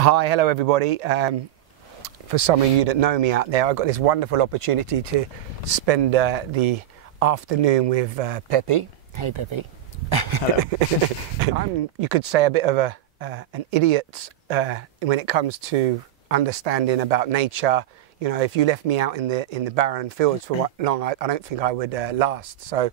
Hi, hello everybody. For some of you that know me out there, I got this wonderful opportunity to spend the afternoon with Peppi. Hey Peppi. Hello. I'm, you could say, a bit of an idiot when it comes to understanding about nature. You know, if you left me out in the barren fields for long, I don't think I would last. So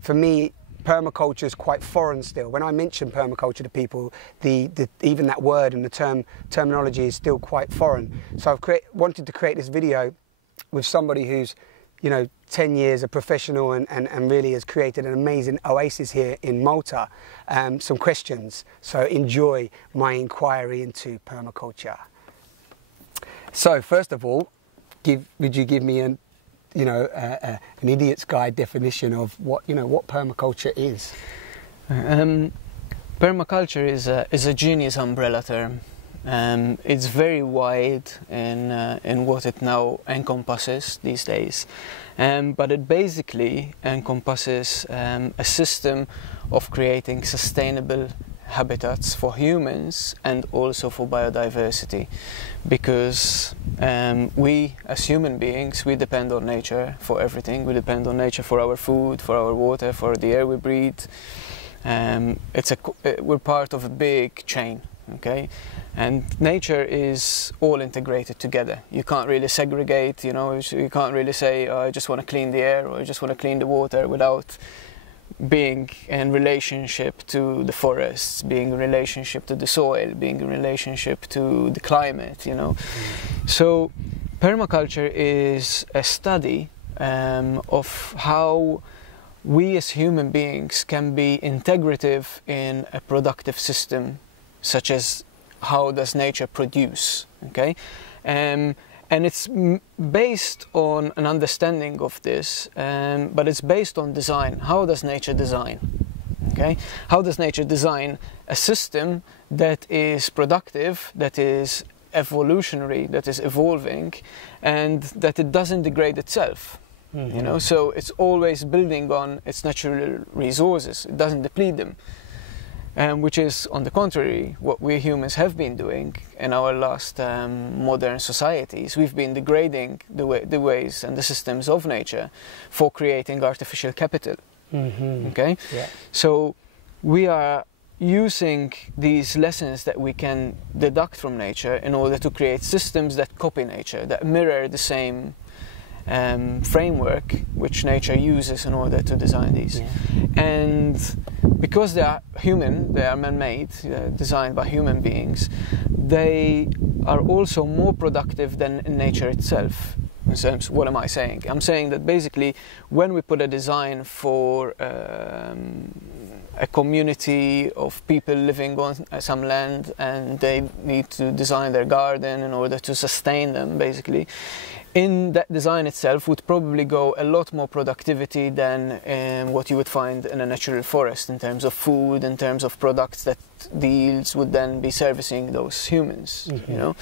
for me, permaculture is quite foreign still. When I mention permaculture to people, even that word and the terminology is still quite foreign. So I've wanted to create this video with somebody who's, you know, 10 years a professional and really has created an amazing oasis here in Malta. Some questions, so enjoy my inquiry into permaculture. So first of all, would you give me an idiot's guide definition of what permaculture is? Permaculture is a genius umbrella term. It's very wide in what it now encompasses these days, but it basically encompasses a system of creating sustainable habitats for humans and also for biodiversity, because we as human beings, we depend on nature for everything. We depend on nature for our food, for our water, for the air we breathe. We're part of a big chain, okay? And nature is all integrated together. You can't really segregate, you know, you can't really say, oh, I just want to clean the air or I just want to clean the water without being in relationship to the forests, being in relationship to the soil, being in relationship to the climate, you know. So permaculture is a study of how we as human beings can be integrative in a productive system, such as how does nature produce, okay? And it's based on an understanding of this, but it's based on design. How does nature design? Okay? How does nature design a system that is productive, that is evolutionary, that is evolving, and that it doesn't degrade itself? You know, so it's always building on its natural resources. It doesn't deplete them. Which is, on the contrary, what we humans have been doing in our last modern societies. We've been degrading the ways and the systems of nature for creating artificial capital. Okay? Yeah. So we are using these lessons that we can deduct from nature in order to create systems that copy nature, that mirror the same framework which nature uses in order to design these. Yeah. And because they are human, they are man-made, designed by human beings, they are also more productive than in nature itself. So what am I saying? I'm saying that basically when we put a design for a community of people living on some land and they need to design their garden in order to sustain them, basically, in that design itself would probably go a lot more productivity than what you would find in a natural forest in terms of food, in terms of products that the yields would then be servicing those humans, you know.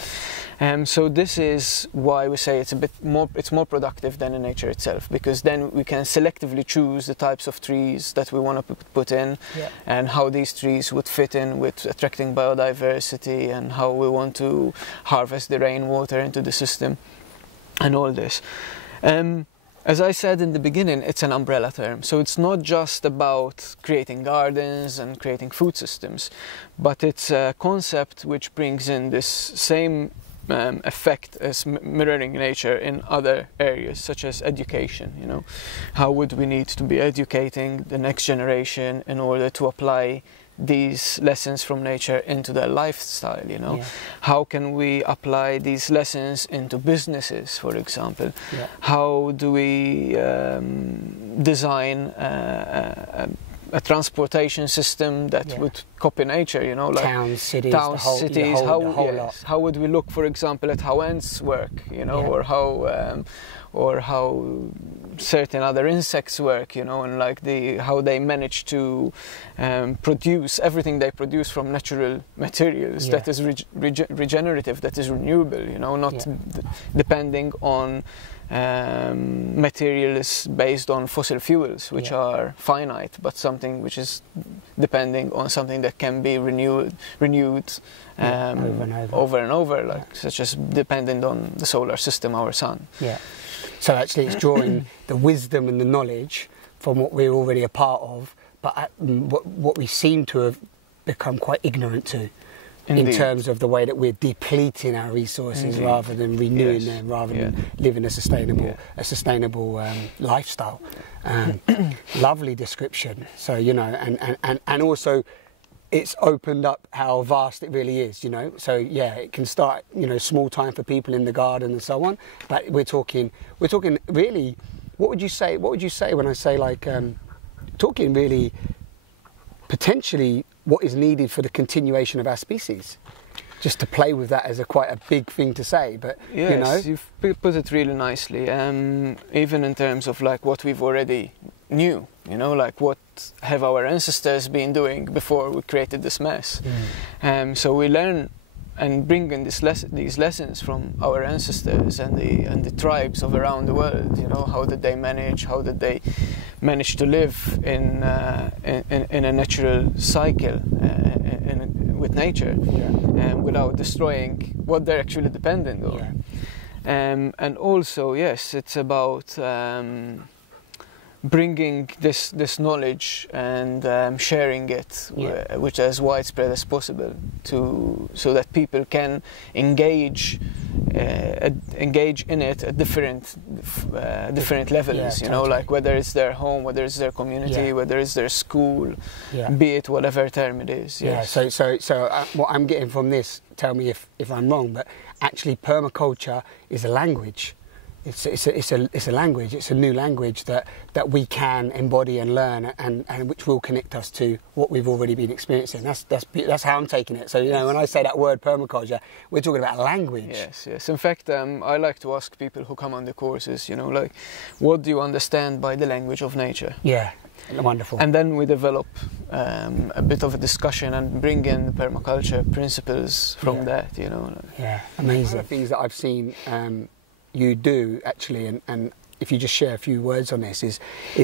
So this is why we say it's more productive than in nature itself, because then we can selectively choose the types of trees that we want to put in, and how these trees would fit in with attracting biodiversity and how we want to harvest the rainwater into the system. And all this. As I said in the beginning, it's an umbrella term. So it's not just about creating gardens and creating food systems, but it's a concept which brings in this same effect as mirroring nature in other areas, such as education. You know, how would we need to be educating the next generation in order to apply these lessons from nature into their lifestyle, you know? How can we apply these lessons into businesses, for example? How do we design a transportation system that would copy nature, you know, like towns, cities, cities. The whole lot. How would we look, for example, at how ants work, you know, or how certain other insects work, you know, and like how they manage to produce everything they produce from natural materials that is regenerative, that is renewable, you know, not depending on material is based on fossil fuels, which are finite, but something which is depending on something that can be renewed over and over, like such as dependent on the solar system, our sun. Yeah. So actually, it's drawing the wisdom and the knowledge from what we're already a part of, but what we seem to have become quite ignorant to. Indeed. In terms of the way that we're depleting our resources. Indeed. Rather than renewing them, rather than living a sustainable lifestyle. Lovely description. So, you know, and also it's opened up how vast it really is, you know. So yeah, it can start, you know, small time for people in the garden and so on. But we're talking really, what would you say when I say, like, talking really potentially what is needed for the continuation of our species? Just to play with that as quite a big thing to say, but yes, you know, you've put it really nicely. Even in terms of like what we've already knew, you know, like what have our ancestors been doing before we created this mess. So we learn and bring in these lessons from our ancestors and the tribes of around the world. You know, how did they manage to live in a natural cycle with nature, without destroying what they're actually dependent on. And also, yes, it's about bringing this knowledge and sharing it, which as widespread as possible, so that people can engage in it at different levels. You know, like whether it's their home, whether it's their community, whether it's their school, be it whatever term it is. Yes. Yeah. So what I'm getting from this, tell me if I'm wrong, but actually permaculture is a language. It's a language. It's a new language that we can embody and learn, and which will connect us to what we've already been experiencing. That's how I'm taking it. So, you know, when I say that word permaculture, we're talking about a language. Yes. In fact, I like to ask people who come on the courses, you know, like, what do you understand by the language of nature? Yeah. Wonderful. And then we develop a bit of a discussion and bring in the permaculture principles from that, you know. Yeah, amazing. One of the things that I've seen you do actually, and if you just share a few words on this, is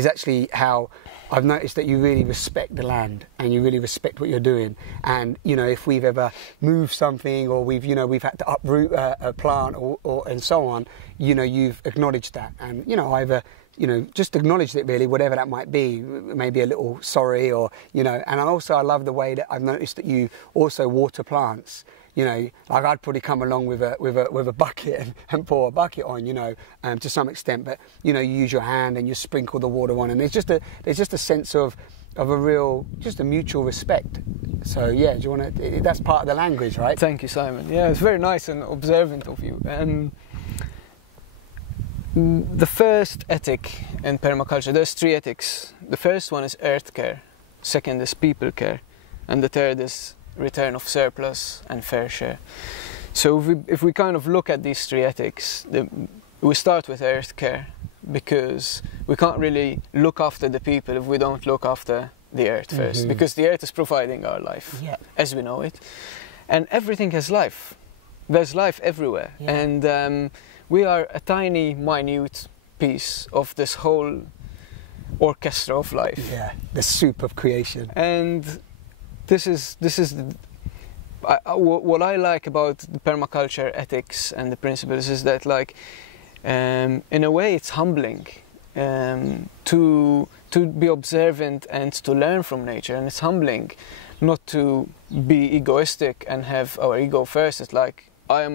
actually how I've noticed that you really respect the land and you really respect what you're doing. And you know, if we've ever moved something or we've had to uproot a plant or and so on, you know, you've acknowledged that, and you know, either just acknowledged it really, whatever that might be, maybe a little sorry, or you know. And I love the way that I've noticed that you also water plants. You know, like I'd probably come along with a bucket and pour a bucket on, you know, to some extent. But you know, you use your hand and you sprinkle the water on, and there's just a sense of a real, just a mutual respect. So yeah, do you want to? That's part of the language, right? Thank you, Simon. Yeah, it's very nice and observant of you. The first ethic in permaculture, there's 3 ethics. The first one is earth care, second is people care, and the third is return of surplus and fair share. So if we kind of look at these 3 ethics, we start with earth care, because we can't really look after the people if we don't look after the earth first, because the earth is providing our life as we know it, and everything has life. There's life everywhere, and we are a tiny, minute piece of this whole orchestra of life. Yeah, the soup of creation. And this is what I like about the permaculture ethics and the principles is that, like, in a way, it's humbling to be observant and to learn from nature, and it's humbling not to be egoistic and have our ego first. It's like, I am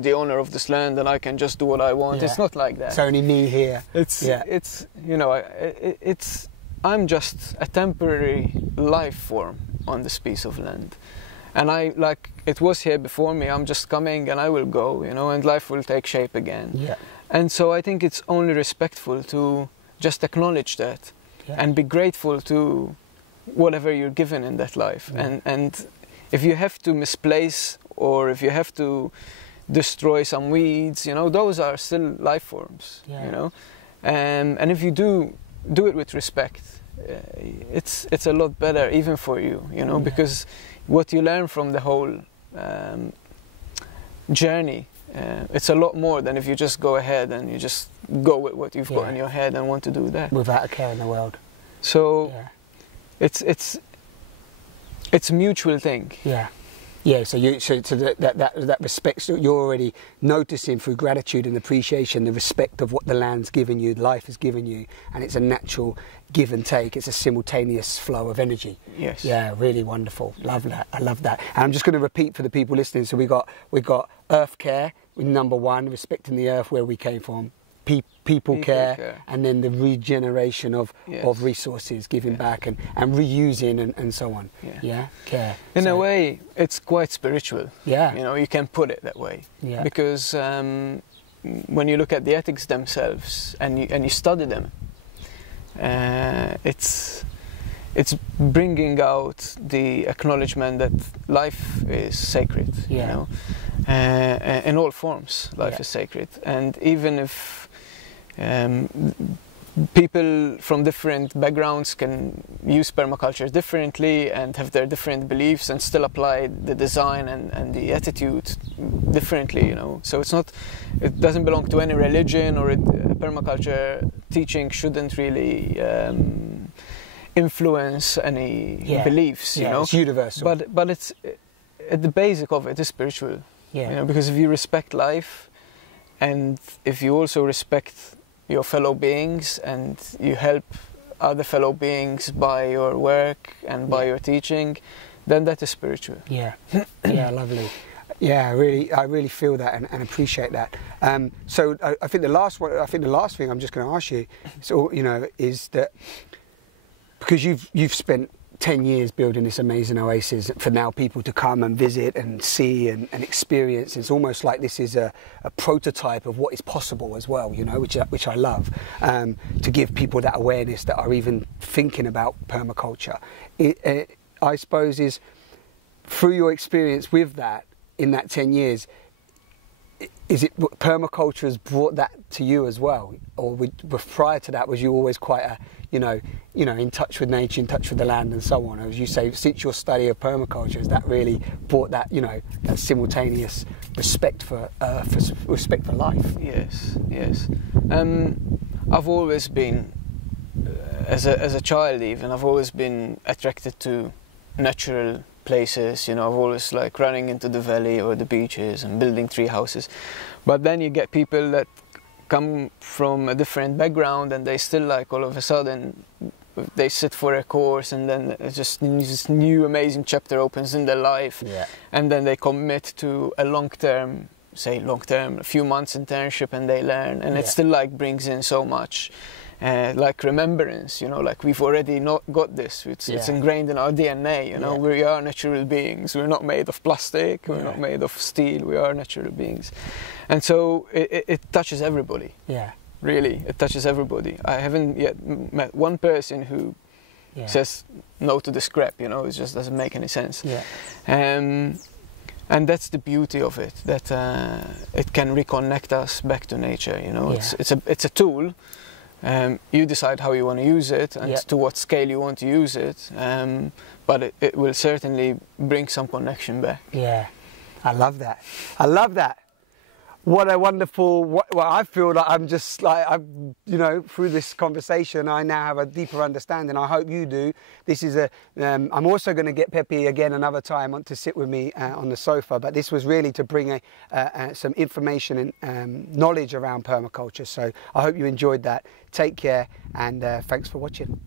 the owner of this land and I can just do what I want. It's not like that. It's only me here. It's you know, I'm just a temporary life form on this piece of land, and it was here before me. I'm just coming and I will go, you know, and life will take shape again. Yeah. And so I think it's only respectful to just acknowledge that and be grateful to whatever you're given in that life. And if you have to misplace, or if you have to destroy some weeds, you know, those are still life forms, you know. And if you do it with respect, it's a lot better even for you, you know, because what you learn from the whole journey It's a lot more than if you just go ahead and you just go with what you've got in your head and want to do that. Without a care in the world. So it's a mutual thing. Yeah. Yeah, so that respect, you're already noticing through gratitude and appreciation the respect of what the land's given you, life has given you, and it's a natural give and take. It's a simultaneous flow of energy. Yes. Yeah, really wonderful. Love that. I love that. And I'm just going to repeat for the people listening. So we got earth care, number one, respecting the earth where we came from. People care, and then the regeneration of resources, giving back and reusing and so on. Care. In a way, it's quite spiritual. Yeah. You know, you can put it that way. Yeah. Because when you look at the ethics themselves and you study them, it's bringing out the acknowledgement that life is sacred. You know, in all forms, life is sacred, and even if people from different backgrounds can use permaculture differently and have their different beliefs and still apply the design and the attitude differently, you know. So it doesn't belong to any religion, or permaculture teaching shouldn't really influence any beliefs, you know. It's universal. But it's at the basic of it is spiritual. Yeah. You know, because if you respect life, and if you also respect your fellow beings and you help other fellow beings by your work and by your teaching, then that is spiritual. Yeah, yeah, lovely. Yeah, I really feel that and appreciate that. So I think the last thing I'm just going to ask you, is that because you've spent 10 years building this amazing oasis for now people to come and visit and see and experience. It's almost like this is a prototype of what is possible as well, you know, which I love, to give people that awareness that are even thinking about permaculture. I suppose is through your experience with that in that 10 years, is it permaculture has brought that to you as well, or prior to that was you always quite a in touch with nature, in touch with the land and so on? As you say, since your study of permaculture, has that really brought that that simultaneous respect for respect for life? Yes. I've always been, as a child even, I've always been attracted to natural places. You know, I've always like running into the valley or the beaches and building tree houses. But then you get people that come from a different background and they still like all of a sudden they sit for a course and then just this new amazing chapter opens in their life, and then they commit to a long-term, a few months internship, and they learn, and it still like brings in so much like remembrance, you know, like we've already got this, it's ingrained in our DNA, you know. We are natural beings, we're not made of plastic, we're not made of steel, we are natural beings. And so it touches everybody. Really, it touches everybody. I haven't yet met one person who says no to the scrap, you know. It just doesn't make any sense. And that's the beauty of it, that it can reconnect us back to nature, you know. It's a tool. You decide how you want to use it and to what scale you want to use it, but it will certainly bring some connection back. Yeah, I love that. I love that. What a wonderful, well, I feel like I'm just like, through this conversation, I now have a deeper understanding. I hope you do. This is I'm also going to get Peppi again another time to sit with me on the sofa, but this was really to bring some information and knowledge around permaculture. So I hope you enjoyed that. Take care, and thanks for watching.